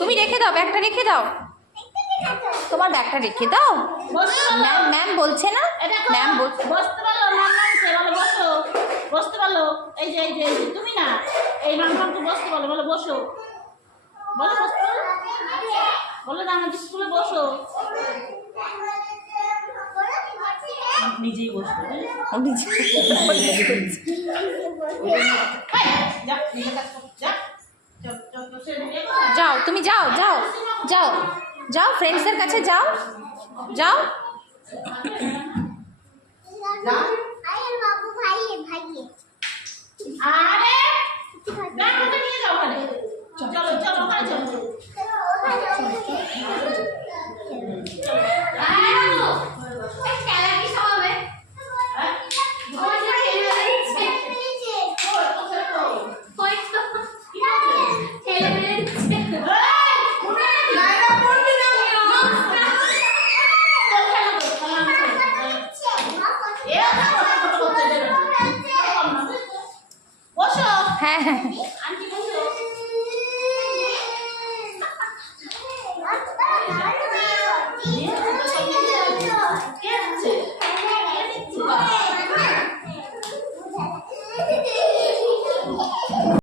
তুমি রেখে দাও, ব্যাগটা রেখে দাও, তোমার ব্যাগটা রেখে দাও। ম্যাম ম্যাম বলছে না, ম্যাম বলছে। বসতে পারলো, ম্যাম বলছে বলো বসো, বসতে পারলো। এই যে তুমি না, এই ম্যামকে বসতে বলো, বলো বসো, বলো বসতে পারলো, বলো না আমাদের স্কুলে বসো। নিজেই বসো, যাও তুমি, যাও যাও যাও যাও, ফ্রেন্ডসদের কাছে যাও যাও। আরে ব্যাগটা নিয়ে যাও ওখানে, চলো চলো ওখানে চলো। হ্যাঁ হ্যাঁ আন্টি